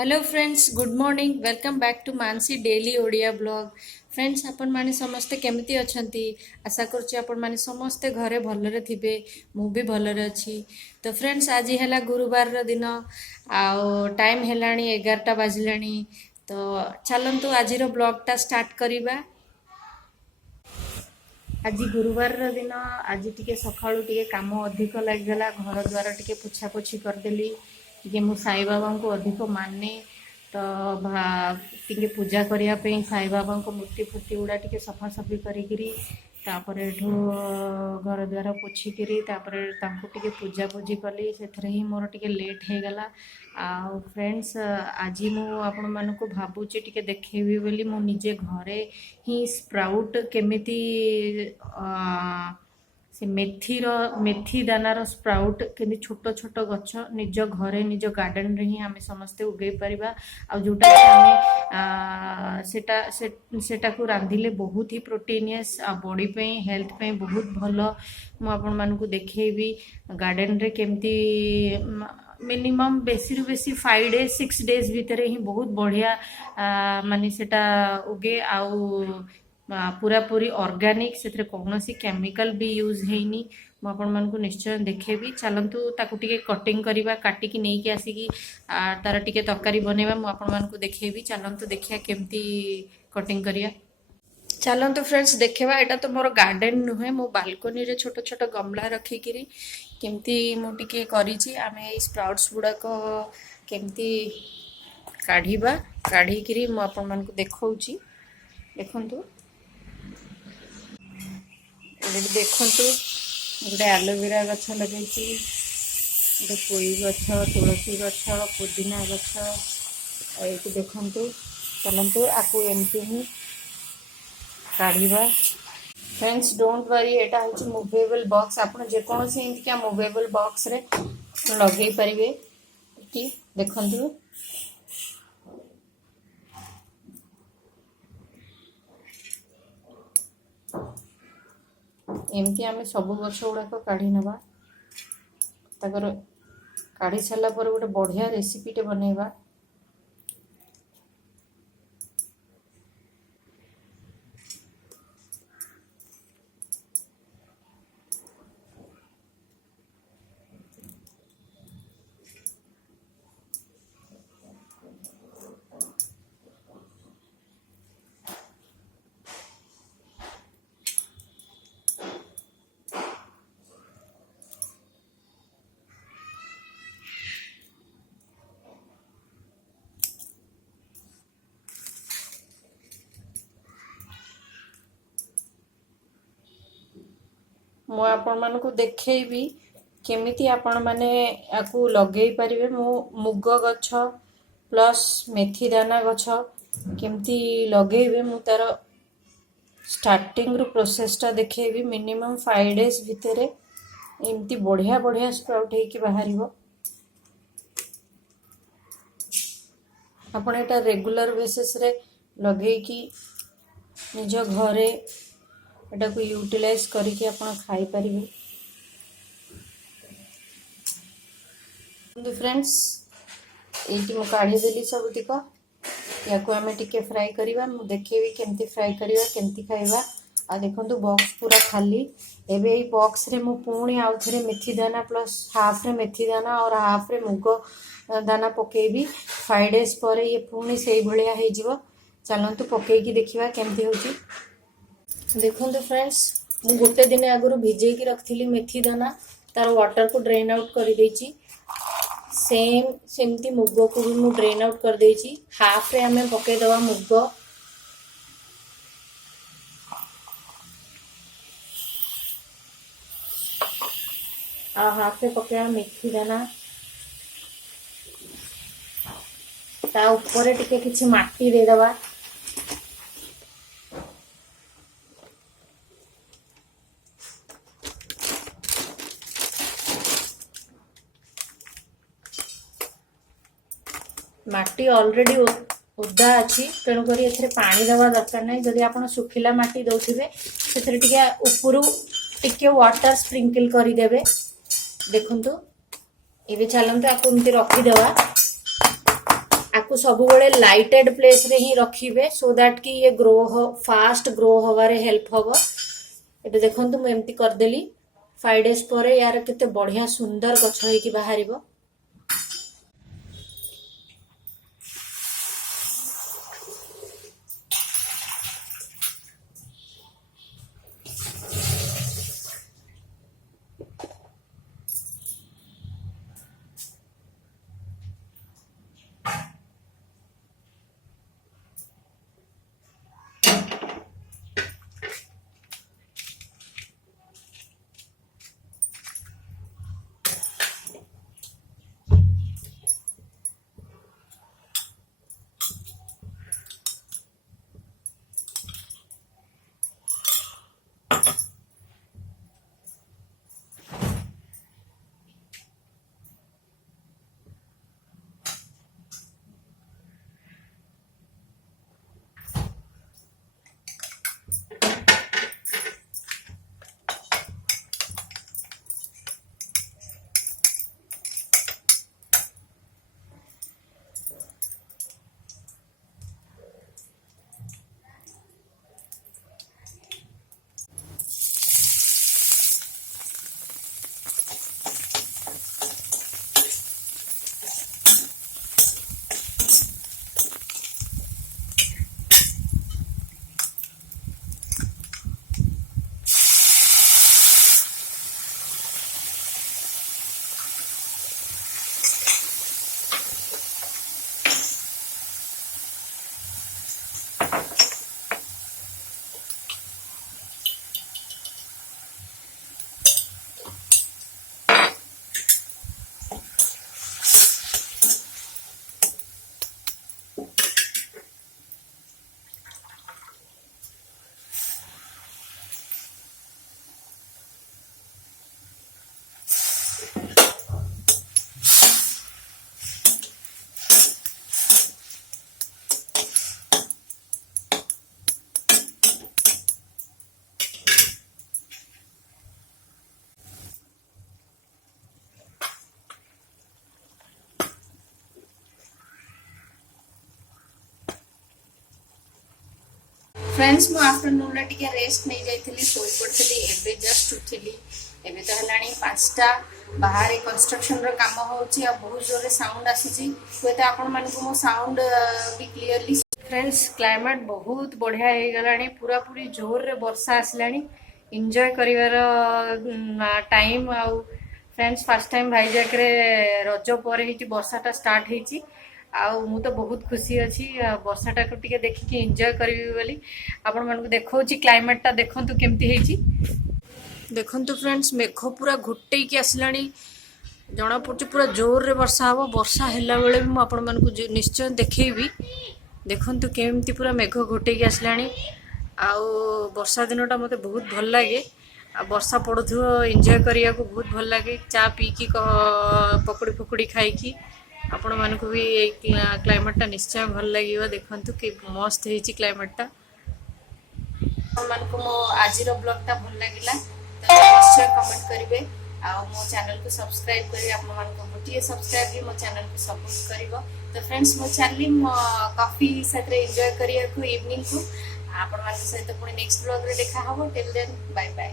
Hello friends, good morning. Welcome back to Mansi daily Odia blog. Friends, आपण माने समस्ते केमती अछंती? आशा करूची आपण माने समस्ते घरे भलरे थिबे। मु भी भलरे अछि। तो फ्रेंड्स, आज हैला गुरुवार रो दिन आ टाइम हेलाणी 11टा बाजिलाणी। तो चलंतु आज रो ब्लॉग टा स्टार्ट करिबा। आज गुरुवार दिन आज टिके सकाळू टिके काम अधिक लागला। घर द्वार टिके पोछा पोछी करदेली। टिके मु साई बाबा को अधिक माने। तो टिके पूजा करिया पे साई बाबा को मूर्ति फूर्ति गुड़ा टिके सफा सफी करिकिरी तापर एठू घर द्वार पोछिकिरी तापर तांको टिके पूजा पूजी कली। सेथरे ही मोर टिके लेट हे गला। आ फ्रेंड्स, आज मु आपण मानको भाबुची टिके देखेबी बोली मु निजे घरे ही स्प्राउट केमिति से मेथी दानार स्प्राउट के छोट छोट गछ निज घरे निज गार्डन रे ही आम समस्ते उगई पारिबा। आ जोटा आम सेटा को रांधिले बहुत ही प्रोटीनियस आ बॉडी पे हेल्थ पे बहुत भलो। मु आपण मानकु देखेबी गार्डन रे केमती मिनिमम बेसी रु बेसी 5 डेज 6 डेज भितर ही बहुत बढ़िया माने सेटा उगे। आउ पूरा पूरी ऑर्गेनिक से कौन सी केमिकल भी यूज हैनी। मुझे निश्चय देखेबी। चलतु ताकू टिके कटिंग करवा काटिकी नहीं कि आसिकी तार टिके तरकारी बनैबा मुझे देखेबी। चलतु देखिया केमती कटिंग करिया। चलतु फ्रेंड्स देखा। यहाँ तो मोर गार्डन नुहे, मो बालकोनी रे छोट छोट गमला रखिकी केमती मुझे करी आम स्प्राउट्स गुड़ाक केमती काढ़ा काढ़ी मुझे देखा। देखु देखु गोटे एलोवेरा गछ लगे, गोटे पोई गछ, तुलसी गछ, पुदीना गछ ये देखु। चलतु आपको एमती ही काढ़ा। फ्रेंड्स डोंट वरी, यहाँ हूँ मुवेबल बॉक्स। आप जेकोसी एमतिका मुवेबल बॉक्स रे लगे पारे कि देखु। एमती आम सब गछ गुड़ाक काढ़ी नवा। ताकर काढ़ी सारा पर गोटे बढ़िया रेसिपीटे बनैबा। मु आपण मानकु देखेबी केमिति आपण माने आकु लगे पारिबे। मु मुग गछ प्लस मेथी दाना गछ केमिति लगेबे मु तार स्टार्टिंग रु प्रोसेसटा देखेबी। मिनिमम 5 डेज भितर एमती बढ़िया बढ़िया स्प्राउट होइकी बाहरिबो। आपण एटा रेगुलर बेसिस रे लगेकी निज घरे एटा को यूटिलाइज करके आपण खाई परिबे। फ्रेंड्स एटी मु काढ़ी देली सबतिक। या को हमें टिके फ्राई करबा। मु देखेबी केमती फ्राई करबा केमती खाइबा। आ देखंतु बॉक्स पूरा खाली। एबे ई बॉक्स रे मु पुणी आउ थरे मेथी दाना प्लस हाफ रे मेथी दाना और हाफ रे मुग दाना पकेबी। 5 डेज पर ये पुणी से भलिया हे जिवो। चलंतु पकेकी देखिबा केमती होची। देखो फ्रेंड्स, मु गोटे दिन आगु भिजे की रखी मेथी दाना, तार वाटर को ड्रेन आउट कर देची। सेमती मुग को भी मु ड्रेन आउट कर देची। हाफ रे हमें पके दवा मुग आ हाफ रे पके मेथी दाना। ता ऊपर टिके किछि माटी दे दवा। माटी ऑलरेडी ओदा अच्छी, तेणुक पानी दवा दरकार नहीं। जदि आप सुखिला माटी दौथे से उपरू टिके वाटर स्प्रिंकल करदेवे। देखु ये चलते आपको एमती रखीदेवा। आपको सब बड़े लाइटेड प्लेस रे ही रखिबे सो दैट कि ये फास्ट ग्रो हवारे हेल्प हबो। एटा देखंतु मैं एमती कर देली 5 डेज पर यार केते बढ़िया सुंदर गछ होई कि बाहरिबो। फ्रेंड्स मु आफ्टरनून रे टिके रेस्ट नहीं जाइथिली सोई पड़थिली एबे जस्ट उठिली। एबे तो हलाणी 5टा बाहर कंस्ट्रक्शन रो काम होउची आ बहुत जोर रे साउंड आसीची कोते आपण मानको मो साउंड भी क्लियरली। फ्रेंड्स क्लाइमेट बहुत बढ़िया हे गलाणी पूरा पूरी जोर रे वर्षा आसलाणी एंजॉय करिवार टाइम आ फ्रेंड्स फर्स्ट टाइम भाईजाक रे रज पर ही वर्षाटा स्टार्ट हेची आउ मु तो बहुत खुशी अच्छी वर्षाटा को टिके देखिकी एंजॉय करिवि बोली आपण मानको देखौची क्लाइमेटटा देखंतु केमती हेची। देखंतु फ्रेंड्स मेघ पूरा घुट्टै की आसलाणी जना पड़छ पूरा जोर रे वर्षा हबो। वर्षा हैला बेले भी मु आपण मानको निश्चय देखैबी। देखंतु केमती पूरा मेघ घुट्टै की आसलाणी आउ वर्षा दिनटा मते बहुत भल लागे आ वर्षा पड़ुथो एंजॉय करिया को बहुत भल लागे चा पी की पकड़ी पकड़ी खाई की आपण मानको भी क्लाइमेटटा निश्चय भल लागियो। देखंतु कि मस्त हेची क्लाइमेटटा आपण मानको मो आजिरो ब्लॉगटा भल लागिला तो निश्चय कमेंट करिवे आ मो चैनल को सब्सक्राइब करिवे। आपण मानको गोटिए सब्सक्राइब भी मो चैनल को सपोर्ट करिवो। तो फ्रेंड्स मो चैनल मो कॉफी साथ रे एंजॉय करिया को इवनिंग को आपण मानको सहित पुणी नेक्स्ट ब्लॉग रे देखा हबो। Till then bye bye.